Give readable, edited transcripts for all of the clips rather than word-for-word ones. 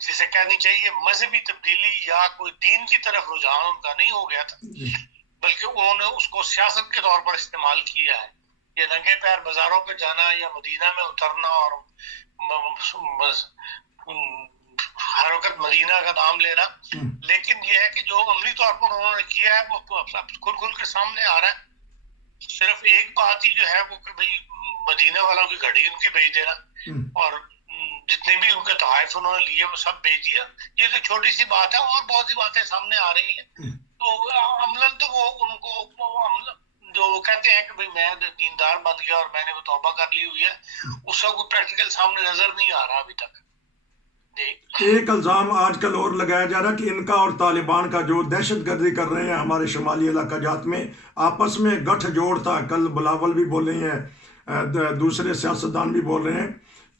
جسے کہنی چاہیے مذہبی تبدیلی یا کوئی دین کی طرف رجحان ان کا نہیں ہو گیا تھا، بلکہ انہوں نے اس کو سیاست کے طور پر استعمال کیا ہے. یہ ننگے پیر بازاروں پہ جانا یا مدینہ میں اترنا اور ہر وقت مدینہ کا نام لینا، لیکن یہ ہے کہ جو عملی طور پر انہوں نے کیا ہے وہ کھل کھل کے سامنے آ رہا ہے. صرف ایک بات ہی جو ہے وہ کہ بھئی مدینہ والوں کی گھڑی ان کی بھیج دینا اور جتنے بھی ان کے تحائف انہوں نے لیے وہ سب بھیج دیا. یہ تو چھوٹی سی بات ہے، اور بہت سی باتیں سامنے آ رہی ہیں. تو عملاً تو وہ ان کو جو کہتے ہیں کہ بھئی میں دیندار بن گیا اور میں نے وہ توبہ کر لی ہوئی ہے، اس کا کوئی پریکٹیکل سامنے نظر نہیں آ رہا ابھی تک. ایک الزام آج کل اور لگایا جا رہا ہے کہ ان کا اور طالبان کا جو دہشت گردی کر رہے ہیں ہمارے شمالی علاقہ جات میں، آپس میں گٹھ جوڑ تھا. کل بلاول بھی بول رہی ہیں، دوسرے سیاستدان بھی بول رہے ہیں.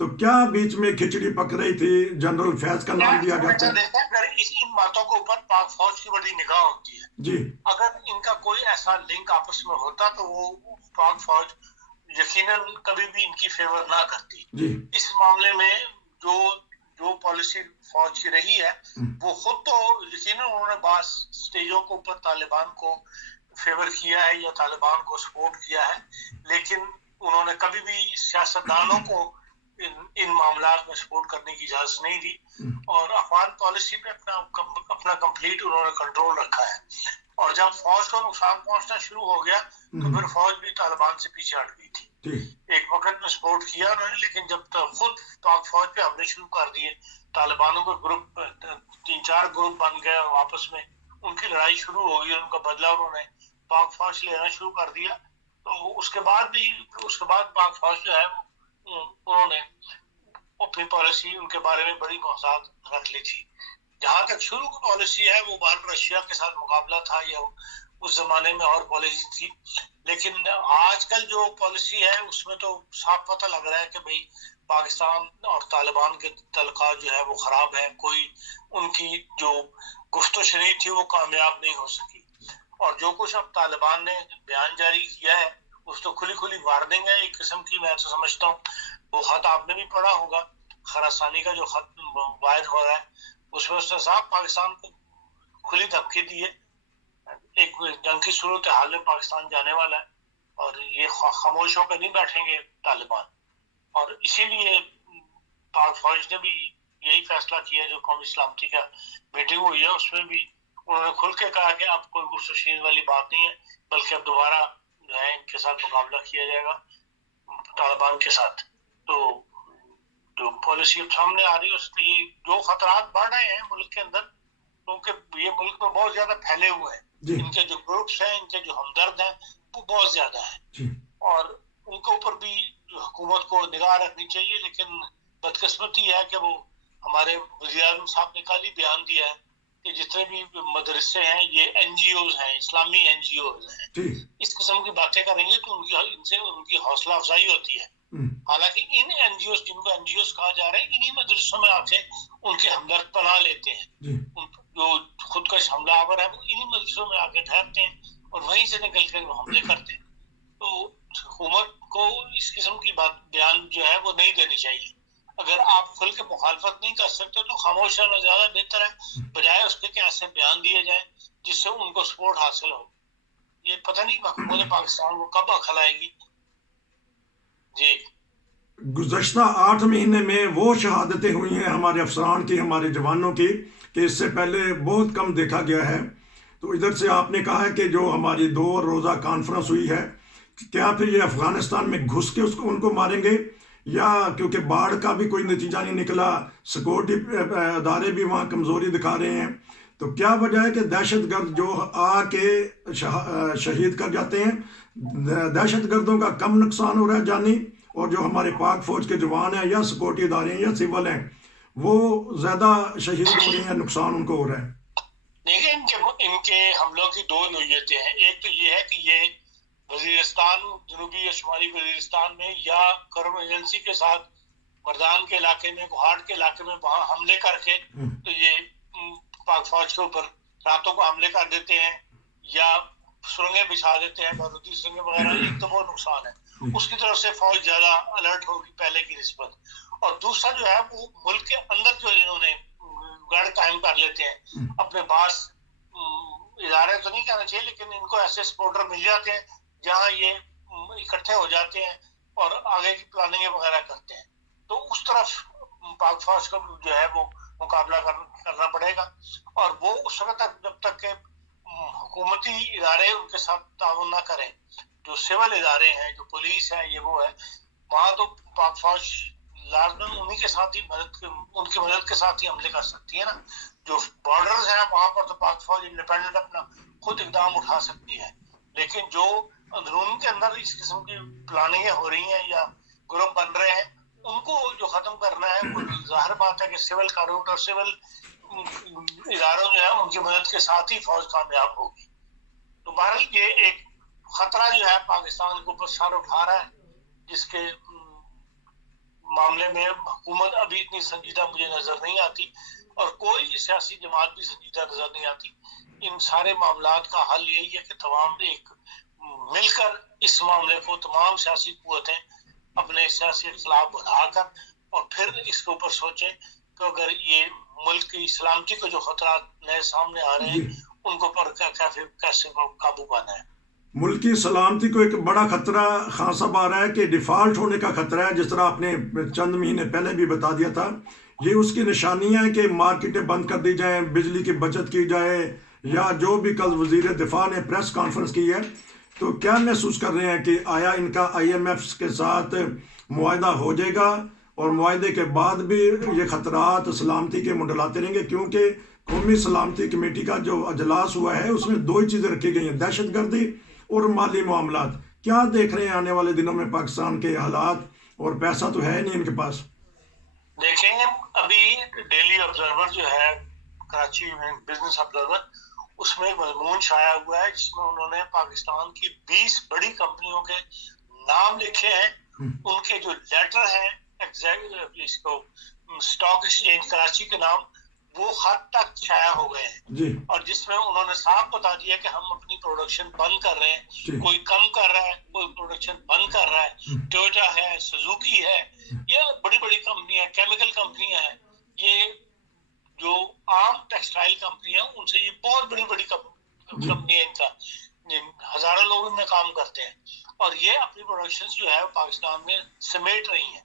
تو کیا بیچ میں کھچڑی پک رہی تھی؟ جنرل فیض کا نام دیا جاتا ہے. اگر ان باتوں کے اوپر پاک فوج کی بڑی نگاہ ہوتی ہے جی، اگر ان کا کوئی ایسا لنک آپس میں ہوتا تو وہ پاک فوج یقیناً کبھی بھی ان کی فیور نہ کرتی. جی، اس معاملے میں جو پالیسی فوج کی رہی ہے وہ خود تو یقیناً انہوں نے بعض سٹیجوں کے اوپر طالبان کو فیور کیا ہے یا طالبان کو سپورٹ کیا ہے، لیکن انہوں نے کبھی بھی سیاستدانوں کو ان معاملات میں سپورٹ کرنے کی اجازت نہیں دی، اور افغان پالیسی پہ اپنا کمپلیٹ انہوں نے کنٹرول رکھا ہے. اور جب فوج کو نقصان پہنچنا شروع ہو گیا تو پھر فوج بھی طالبان سے پیچھے ہٹ گئی تھی. ایک وقت میں سپورٹ کیا انہوں نے، لیکن جب تک خود پاک فوج پہ حملے شروع کر دیے، طالبانوں کے گروپ 3-4 گروپ بن گئے اور آپس میں ان کی لڑائی شروع ہو گئی، ان کا بدلہ انہوں نے پاک فوج سے لینا شروع کر دیا. تو اس کے بعد پاک فوج جو ہے انہوں نے اپنی پالیسی ان کے بارے میں بڑی محتاط رکھ لی تھی. جہاں تک شروع کی پالیسی ہے وہ باہر رشیا کے ساتھ مقابلہ تھا یا اس زمانے میں اور پالیسی تھی، لیکن آج کل جو پالیسی ہے اس میں تو صاف پتہ لگ رہا ہے کہ بھئی پاکستان اور طالبان کے تعلقات جو ہے وہ خراب ہے. کوئی ان کی جو گفت و شنید تھی وہ کامیاب نہیں ہو سکی، اور جو کچھ اب طالبان نے بیان جاری کیا ہے اس تو کھلی وارننگ ہے ایک قسم کی. میں تو سمجھتا ہوں وہ خط آپ نے بھی پڑھا ہوگا، خراسانی کا جو خط وائر ہو رہا ہے اس میں اس نے صاحب پاکستان کو کھلی دھمکی دی ہے، ایک جنگ کی صورتحال میں پاکستان جانے والا ہے اور یہ خاموش ہو کر نہیں بیٹھیں گے طالبان. اور اسی لیے پاک فوج نے بھی یہی فیصلہ کیا، جو قومی سلامتی کا میٹنگ ہوئی ہے اس میں بھی انہوں نے کھل کے کہا کہ اب کوئی گفتگو والی بات نہیں ہے، بلکہ اب دوبارہ جو ہے ان کے ساتھ مقابلہ کیا جائے گا طالبان کے ساتھ. تو جو پالیسی اب سامنے آ رہی ہے اس کی جو خطرات بڑھ رہے ہیں ملک کے اندر، کیونکہ یہ ملک میں بہت زیادہ پھیلے ہوئے ہیں، ان کے جو گروپس ہیں، ان کے جو ہمدرد ہیں وہ بہت زیادہ ہیں، اور ان کے اوپر بھی حکومت کو نگاہ رکھنی چاہیے. لیکن بدقسمتی ہے کہ وہ ہمارے وزیر اعظم صاحب نے کل ہی بیان دیا ہے کہ جتنے بھی مدرسے ہیں یہ این جی اوز ہیں، اسلامی این جی اوز ہیں. اس قسم کی باتیں کریں گے تو ان سے ان کی حوصلہ افزائی ہوتی ہے. حالانکہ ان این جی اوز جن کو این جی اوز کہا جا رہا ہے انہی مدرسوں میں آ کے ان کے ہمدرد پناہ لیتے ہیں، جو خودکش حملہ آور ہے وہ انہی مدرسوں میں آ کے ٹھہرتے ہیں اور وہیں سے نکل کر وہ حملے کرتے ہیں. تو حکومت کو اس قسم کی بات بیان جو ہے وہ نہیں دینی چاہیے. اگر آپ کھل کے مخالفت نہیں کر سکتے تو خاموش رہنا زیادہ بہتر ہے، بجائے اس کے کہ ایسے بیان دیے جائیں جس سے ان کو سپورٹ حاصل ہو. یہ پتہ نہیں حکومت پاکستان کو کب عقل آئے گی. جی، گزشتہ 8 مہینے میں وہ شہادتیں ہوئی ہیں ہمارے افسران کی، ہمارے جوانوں کی، کہ اس سے پہلے بہت کم دیکھا گیا ہے. تو ادھر سے آپ نے کہا ہے کہ جو ہماری 2 روزہ کانفرنس ہوئی ہے، کیا پھر یہ افغانستان میں گھس کے ان کو ماریں گے، یا کیونکہ باڑھ کا بھی کوئی نتیجہ نہیں نکلا، سیکورٹی ادارے بھی وہاں کمزوری دکھا رہے ہیں، تو کیا وجہ ہے کہ دہشت گرد جو آ کے شہید کر جاتے ہیں، دہشت گردوں کا کم نقصان ہو رہا ہے جانی، اور جو ہمارے پاک فوج کے جوان ہیں یا سیکورٹی ادارے ہیں یا سول ہیں وہ زیادہ شہید ہو رہے ہیں، نقصان ان کو ہو رہا ہے؟ دیکھیں ان کے حملوں کی 2 نوعیتیں ہیں. ایک تو یہ ہے کہ یہ وزیرستان، جنوبی یا شمالی وزیرستان میں یا کرم ایجنسی کے ساتھ مردان کے علاقے میں، کوہاٹ کے علاقے میں وہاں حملے کر کے تو یہ پاک فوج کے اوپر راتوں کو حملے کر دیتے ہیں یا سرنگیں بچھا دیتے ہیں، بارودی سرنگیں وغیرہ. ایک تو وہ نقصان ہے، اس کی طرف سے فوج زیادہ الرٹ ہوگی پہلے کی نسبت. اور دوسرا جو ہے وہ ملک کے اندر جو انہوں نے گڑھ قائم کر لیتے ہیں. اپنے پاس ادارے تو نہیں کہنا چاہیے لیکن ان کو ایسے سپورٹر مل جاتے ہیں جہاں یہ اکٹھے ہو جاتے ہیں اور آگے کی پلاننگ وغیرہ کرتے ہیں. تو اس طرف پاک فوج کا جو ہے وہ مقابلہ کرنا پڑے گا. اور وہ اس وقت تک جب تک کہ حکومتی ادارے ان کے ساتھ تعاون نہ کریں, جو سول ادارے ہیں, جو پولیس ہے, یہ وہ ہے, وہاں تو پاک فوج لازماً انہی کے ساتھ ہی ان کی مدد کے ساتھ ہی حملے کر سکتی ہے نا. جو بارڈرز ہیں وہاں پر تو پاک فوج انڈیپینڈنٹ اپنا خود اقدام اٹھا سکتی ہے, لیکن جو اندرون کے اندر اس قسم کی پلاننگیں ہو رہی ہیں یا گروپ بن رہے ہیں, ان کو جو ختم کرنا ہے وہ ظاہر بات ہے کہ سول قانون اور سول اداروں جو ہے ان کی مدد کے ساتھ ہی فوج کامیاب ہوگی. تو بہرحال یہ ایک خطرہ جو ہے پاکستان کے اوپر سر اٹھا رہا ہے, جس کے معاملے میں حکومت ابھی اتنی سنجیدہ مجھے نظر نہیں آتی اور کوئی سیاسی جماعت بھی سنجیدہ نظر نہیں آتی. ان سارے معاملات کا حل یہی ہے کہ تمام ایک مل کر اس معاملے کو تمام سیاسی قوتیں اپنے سیاسی اختلاف بڑھا کر اور پھر اس کے اوپر سوچیں کہ اگر یہ ملک کی سلامتی کو جو خطرات نئے سامنے آ رہے ہیں ان کو پر کیسے قابو پانا ہے. ملکی سلامتی کو ایک بڑا خطرہ خان صاحب آ رہا ہے کہ ڈیفالٹ ہونے کا خطرہ ہے, جس طرح آپ نے چند مہینے پہلے بھی بتا دیا تھا. یہ اس کی نشانیاں ہیں کہ مارکیٹیں بند کر دی جائیں, بجلی کی بچت کی جائے, یا جو بھی کل وزیر دفاع نے پریس کانفرنس کی ہے. تو کیا محسوس کر رہے ہیں کہ آیا ان کا IMF کے ساتھ معاہدہ ہو جائے گا اور معاہدے کے بعد بھی یہ خطرات سلامتی کے منڈلاتے رہیں گے؟ کیونکہ قومی سلامتی کمیٹی کا جو اجلاس ہوا ہے اس میں دو ہی چیزیں رکھی گئی ہیں, دہشت گردی اور مالی معاملات. کیا دیکھ رہے ہیں آنے والے دنوں میں پاکستان کے حالات؟ اور پیسہ تو ہے نہیں ان کے پاس. دیکھیں ابھی ڈیلی آبزرور جو ہے کراچی میں, بزنس آبزرور, اس میں مضمون شائع ہوا ہے جس میں انہوں نے پاکستان کی 20 بڑی کمپنیوں کے نام لکھے ہیں. ان کے جو لیٹر ہیں اس کو اسٹاک ایکسچینج کراچی کے نام, وہ خط تک شائع ہو گئے ہیں. اور جس میں انہوں نے صاف بتا دیا کہ ہم اپنی پروڈکشن بند کر رہے ہیں. کوئی کم کر رہا ہے, کوئی پروڈکشن بند کر رہا ہے. ٹویوٹا ہے, سزوکی ہے, یہ بڑی بڑی کمپنیاں, کیمیکل کمپنیاں ہیں. یہ جو عام ٹیکسٹائل کمپنیاں ان سے یہ بہت بڑی بڑی کمپنیاں, ان کا ہزاروں لوگ ان میں کام کرتے ہیں. اور یہ اپنی پروڈکشن جو ہے پاکستان میں سمیٹ رہی ہیں.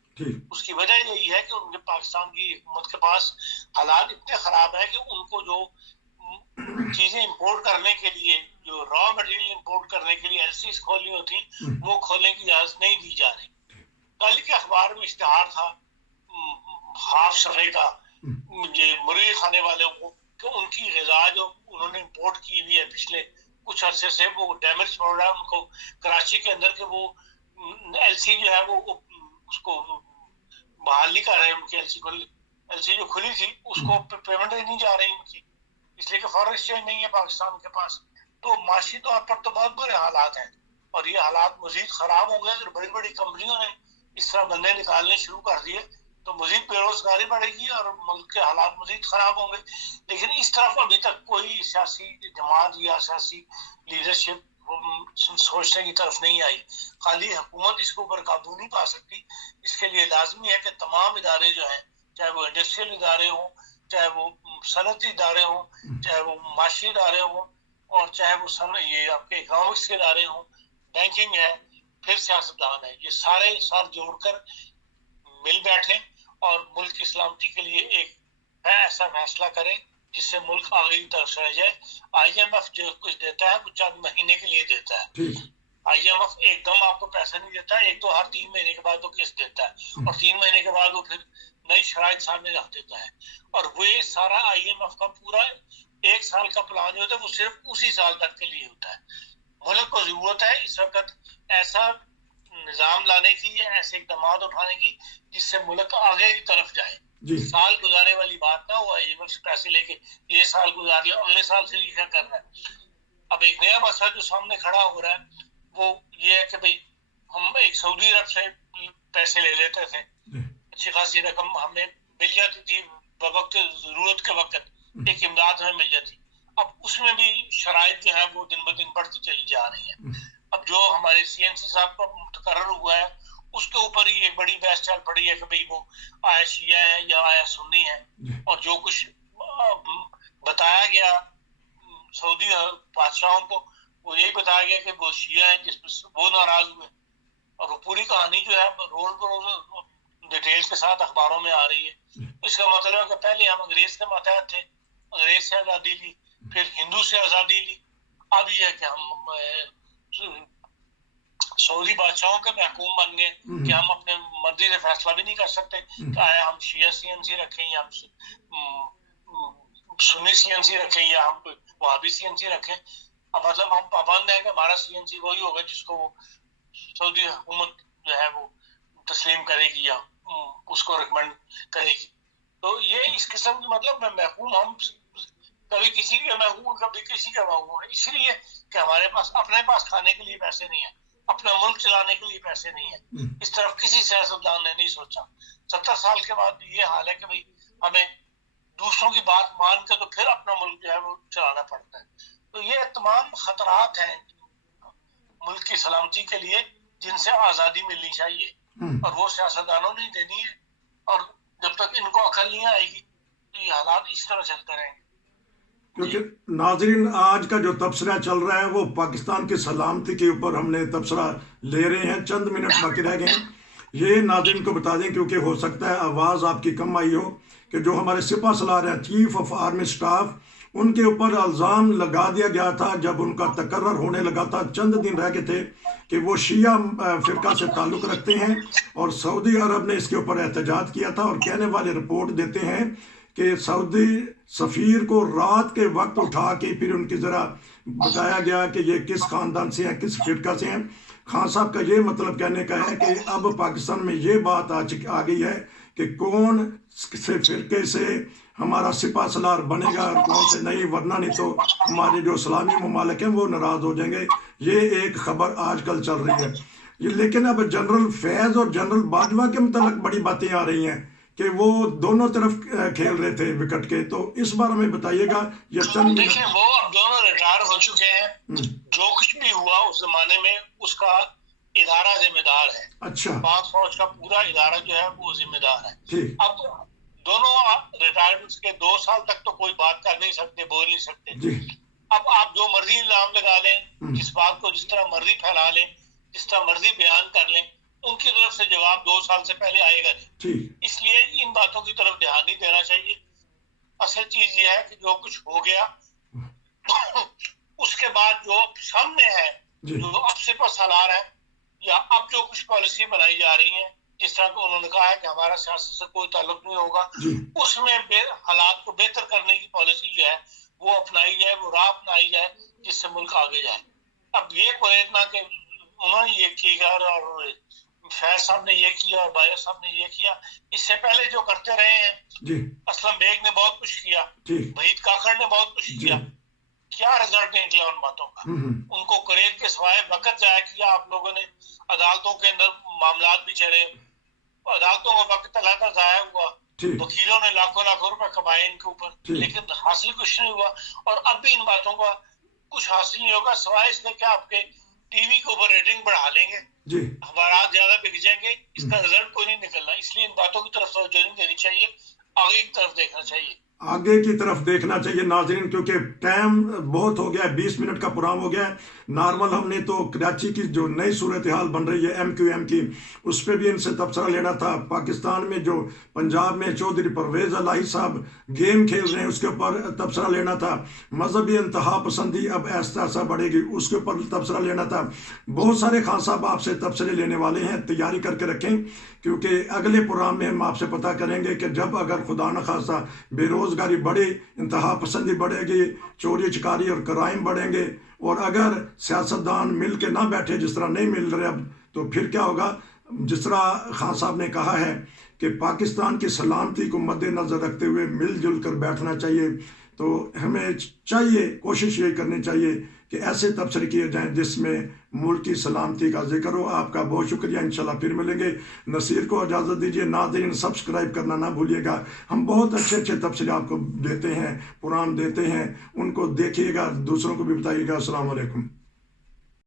اس کی وجہ یہی ہے کہ ان کے پاکستان کی حکومت کے پاس حالات اتنے خراب ہیں کہ ان کو جو چیزیں امپورٹ کرنے کے لیے, جو را مٹیریل امپورٹ کرنے کے لیے LCs کھولنی ہوتی وہ کھولنے کی اجازت نہیں دی جا رہی. کل کے اخبار میں اشتہار تھا ہاف صفحے کا مرغی کھانے والے کو کہ ان کی غذا جو انہوں نے امپورٹ کی ہوئی ہے پچھلے کچھ عرصے سے وہ ڈیمیج پڑ رہا ہے ان کو کراچی کے اندر, کہ وہ LC جو ہے وہ اس کو بحال نہیں کر رہے. ان کی LC جو کھلی تھی اس کو پیمنٹ نہیں جا رہی ان کی, اس لیے کہ فارن ایکسچینج نہیں ہے پاکستان کے پاس. تو معاشی طور پر تو بہت برے حالات ہیں اور یہ حالات مزید خراب ہوں گے اگر بڑی بڑی کمپنیوں نے اس طرح بندے نکالنے شروع کر دیے تو مزید بے روزگاری بڑھے گی اور ملک کے حالات مزید خراب ہوں گے. لیکن اس طرف ابھی تک کوئی سیاسی جماعت یا سیاسی لیڈرشپ سوچنے کی طرف نہیں آئی. خالی حکومت اس کے اوپر قابو نہیں پا سکتی. اس کے لیے لازمی ہے کہ تمام ادارے جو ہیں, چاہے وہ انڈسٹریل ادارے ہوں, چاہے وہ صنعتی ادارے ہوں, چاہے وہ معاشی ادارے ہوں, اور چاہے وہ یہ آپ کے اکنامکس کے ادارے ہوں, بینکنگ ہے, پھر سیاستدان ہے, یہ سارے ساتھ جوڑ کر مل بیٹھیں اور ملک کی سلامتی کے لیے ایک ایسا فیصلہ کریں جس سے ملک آگے کی طرف چلا جائے. IMF جو کچھ دیتا ہے وہ چند مہینے کے لیے دیتا ہے. IMF ایک دم آپ کو پیسہ نہیں دیتا, ایک تو ہر 3 مہینے کے بعد وہ قسط دیتا ہے اور 3 مہینے کے بعد وہ پھر نئی شرائط سامنے رکھ دیتا ہے. اور وہ سارا IMF کا پورا 1 سال کا پلان جو ہوتا ہے وہ صرف اسی سال تک کے لیے ہوتا ہے. ملک کو ضرورت ہے اس وقت ایسا نظام لانے کی یا ایسے اقدامات اٹھانے کی جس سے ملک آگے کی طرف جائے. سال گزارنے والی بات نہ ہو IMF سے پیسے لے کے یہ سال گزار لیا اگلے سال سے کیا کرنا ہے. اب ایک نیا مسئلہ جو سامنے کھڑا ہو رہا ہے وہ یہ ہے کہ بھئی ہم ایک سعودی عرب سے پیسے لے لیتے تھے, اچھی خاصی رقم ہمیں مل جاتی تھی بوقت ضرورت کے وقت, ایک امداد ہمیں مل جاتی. اب اس میں بھی شرائط جو ہے وہ دن بدن بڑھتی چلی جا رہی ہیں. اب جو ہمارے CNC صاحب کا متقرر ہوا ہے اس کے اوپر ہی ایک بڑی بحث چل پڑی ہے کہ بھئی وہ آیا شیعہ ہے یا آیا سنی ہے, اور جو کچھ بتایا گیا سعودی بادشاہوں کو، وہ یہی بتایا گیا کہ وہ شیعہ ہیں، جس پر وہ ناراض ہوئے، اور وہ پوری کہانی جو ہے روز بروز ڈیٹیل کے ساتھ اخباروں میں آ رہی ہے. اس کا مطلب ہے کہ پہلے ہم انگریز کے ماتحت تھے، انگریز سے آزادی لی، پھر ہندو سے آزادی لی، اب یہ ہے کہ ہم سعودی بادشاہوں کے محکوم بن گئے کہ ہم اپنے مرضی سے فیصلہ بھی نہیں کر سکتے کہ آیا ہم شیعہ سی این سی رکھیں یا ہم سنی سی این سی رکھیں یا ہم وہابی سی این سی رکھیں. اب مطلب ہم پابند ہیں کہ ہمارا سی این سی وہی ہوگا جس کو وہ سعودی حکومت جو ہے وہ تسلیم کرے گی یا اس کو ریکمینڈ کرے گی. تو یہ اس قسم کی مطلب میں محکوم، ہم کبھی کسی کے محکوم کبھی کسی کا محکوم ہے، اس لیے کہ ہمارے پاس اپنے پاس کھانے کے لیے پیسے نہیں ہیں، اپنا ملک چلانے کے لیے پیسے نہیں ہیں. اس طرف کسی سیاستدان نے نہیں سوچا. 70 سال کے بعد یہ حال ہے کہ بھئی ہمیں دوسروں کی بات مان کے تو پھر اپنا ملک جو ہے وہ چلانا پڑتا ہے. تو یہ تمام خطرات ہیں ملک کی سلامتی کے لیے جن سے آزادی ملنی چاہیے، اور وہ سیاستدانوں نے دینی ہے. اور جب تک ان کو عقل نہیں آئے گی تو یہ حالات اس طرح چلتے رہیں گے. کیونکہ ناظرین آج کا جو تبصرہ چل رہا ہے وہ پاکستان کی سلامتی کے اوپر ہم نے تبصرہ لے رہے ہیں. چند منٹ باقی رہ گئے ہیں. یہ ناظرین کو بتا دیں کیونکہ ہو سکتا ہے آواز آپ کی کم آئی ہو کہ جو ہمارے سپہ سالار ہیں چیف آف آرمی سٹاف، ان کے اوپر الزام لگا دیا گیا تھا جب ان کا تقرر ہونے لگا تھا، چند دن رہ گئے تھے، کہ وہ شیعہ فرقہ سے تعلق رکھتے ہیں، اور سعودی عرب نے اس کے اوپر احتجاج کیا تھا. اور کہنے والے رپورٹ دیتے ہیں کہ سعودی سفیر کو رات کے وقت اٹھا کے پھر ان کی ذرا بتایا گیا کہ یہ کس خاندان سے ہیں، کس فرقہ سے ہیں. خان صاحب کا یہ مطلب کہنے کا ہے کہ اب پاکستان میں یہ بات آ گئی ہے کہ کون سے فرقے سے ہمارا سپہ سالار بنے گا اور کون سے نہیں، ورنہ نہیں تو ہمارے جو اسلامی ممالک ہیں وہ ناراض ہو جائیں گے. یہ ایک خبر آج کل چل رہی ہے. لیکن اب جنرل فیض اور جنرل باجوہ کے متعلق بڑی باتیں آ رہی ہیں کہ وہ دونوں طرف کھیل رہے تھے وکٹ کے. تو اس بارے میں بتائیے گا. دیکھیں وہ اب دونوں ریٹائر ہو چکے ہیں، جو کچھ بھی ہوا اس زمانے میں اس کا ادارہ ذمہ دار ہے. اچھا، پاک فوج کا پورا ادارہ جو ہے وہ ذمہ دار ہے. اب دونوں ریٹائرمنٹ کے 2 سال تک تو کوئی بات کر نہیں سکتے، بول نہیں سکتے. اب آپ جو مرضی الزام لگا لیں، جس بات کو جس طرح مرضی پھیلا لیں، جس طرح مرضی بیان کر لیں، ان کی طرف سے جواب 2 سال سے پہلے آئے گا نہیں. اس لیے ان باتوں کی طرف دھیان نہیں دینا چاہیے. اصل چیز یہ ہے کہ جو کچھ ہو گیا اس کے بعد جو سامنے ہے، جو اب سپہ سالار ہے یا اب جو کچھ پالیسی بنائی جا رہی ہیں، جس طرح انہوں نے کہا ہے کہ ہمارا سیاست سے کوئی تعلق نہیں ہوگا، اس میں حالات کو بہتر کرنے کی پالیسی جو ہے وہ اپنائی جائے، وہ راہ اپنائی جائے جس سے ملک آگے جائے. اب یہ کوریدنا کہ انہوں نے یہ کیا اور فیض صاحب نے یہ کیا اور بایر صاحب نے یہ کیا، اس سے پہلے جو کرتے رہے ہیں، اسلم بیگ نے بہت کچھ کیا، وحید کاکڑ نے بہت کچھ کیا، کیا رزلٹ نکلا ان باتوں کا؟ ان کو کریز کے سوائے وقت ضائع کیا آپ لوگوں نے. عدالتوں کے اندر معاملات بھی چلے، عدالتوں کا وقت علیحدہ ضائع ہوا، وکیلوں نے لاکھوں روپے کمائے ان کے اوپر، لیکن حاصل کچھ نہیں ہوا. اور اب بھی ان باتوں کا کچھ حاصل نہیں ہوگا سوائے اس میں کہ آپ کے ٹی وی کے اوپر ریٹنگ بڑھا لیں گے، اخبارات زیادہ بک جائیں گے، اس کا رزلٹ کوئی نہیں نکلنا. اس لیے ان باتوں کی طرف توجہ نہیں دینی چاہیے، آگے کی طرف دیکھنا چاہیے. آگے کی طرف دیکھنا چاہیے ناظرین، کیونکہ ٹائم بہت ہو گیا ہے، 20 منٹ کا پروگرام ہو گیا ہے. نارمل ہم نے تو کراچی کی جو نئی صورتحال بن رہی ہے MQM کی، اس پہ بھی ان سے تبصرہ لینا تھا. پاکستان میں جو پنجاب میں چودھری پرویز الہی صاحب گیم کھیل رہے ہیں اس کے اوپر تبصرہ لینا تھا. مذہبی انتہا پسندی اب ایسا ایسا بڑھے گی، اس کے اوپر تبصرہ لینا تھا. بہت سارے خان صاحب آپ سے تبصرے لینے والے ہیں، تیاری کر کے رکھیں، کیونکہ اگلے پروگرام میں ہم آپ سے پتہ کریں گے کہ جب اگر خدا نخواستہ بے روزگاری بڑھے، انتہا پسندی بڑھے گی، چوری چکاری اور کرائم بڑھیں گے، اور اگر سیاستدان مل کے نہ بیٹھے جس طرح نہیں مل رہے اب، تو پھر کیا ہوگا؟ جس طرح خان صاحب نے کہا ہے کہ پاکستان کی سلامتی کو مد نظر رکھتے ہوئے مل جل کر بیٹھنا چاہیے. تو ہمیں چاہیے، کوشش یہ کرنی چاہیے کہ ایسے تبصرے کیے جائیں جس میں ملک کی سلامتی کا ذکر ہو. آپ کا بہت شکریہ، انشاءاللہ پھر ملیں گے. نصیر کو اجازت دیجیے. ناظرین سبسکرائب کرنا نہ بھولیے گا، ہم بہت اچھے اچھے تبصرے آپ کو دیتے ہیں، پروگرام دیتے ہیں، ان کو دیکھیے گا، دوسروں کو بھی بتائیے گا. السلام علیکم.